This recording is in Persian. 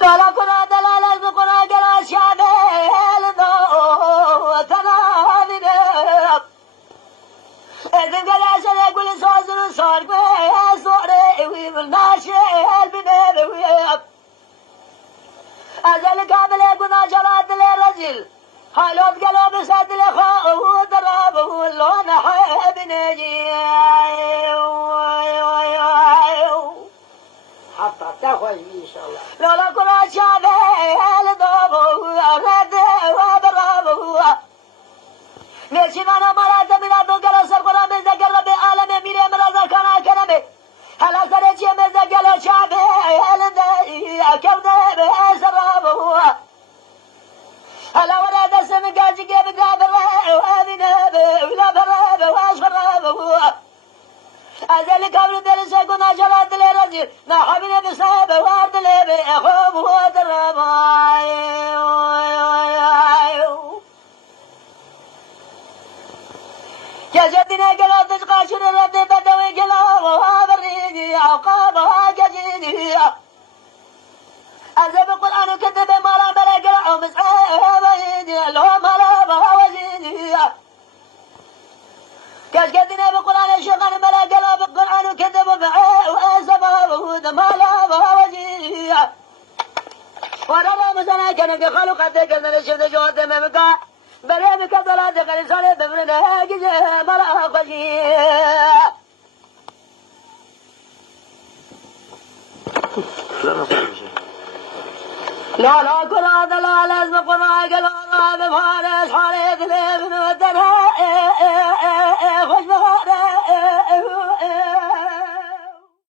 لالا کنا دلالت بکنا گلا شامل دو تنابی برم ازم گلا شده گل سازن سار به سوره وی ناشل بنرویم ازل کامل گنا جلات رجل حالات گلا بسدل خود راب ولون حب نجی حتى تاخذ ان شاء الله. لالا کنا شامل دو رد و برابو میشینا مراد مینا دو گلا سر کنا مزگل به عالم میره مراد کنا کنه هلا سر چه مزگل شامل دی اکم ده سرابو هلا ولا دسم قاجي قبل قبل وهذه نبي ولا برابه واش برابه أزل قبل درس كنا جلاد الرجل نحبنا بصابه وارد لبي أخوه ودربه كجدنا قلاد قاشر الرد بدوي قلاب وابريني عقابها كجيني أزل القرآن كتب مرام بلا قلع ومسعابيني لو مرامها وزيني كشكدنا بالقرآن شغل بلا قلب القرآن وكذب معه وأسبابه دمالا ووجيه ورا مثلا كان في خلق كذا نشد جواد ممكا بريم كذا دخل صار بمرنا جزء مرا قشي لا لا قرآن لا لازم قرآن لا لا بفارس حالي ذلك ودنا خوش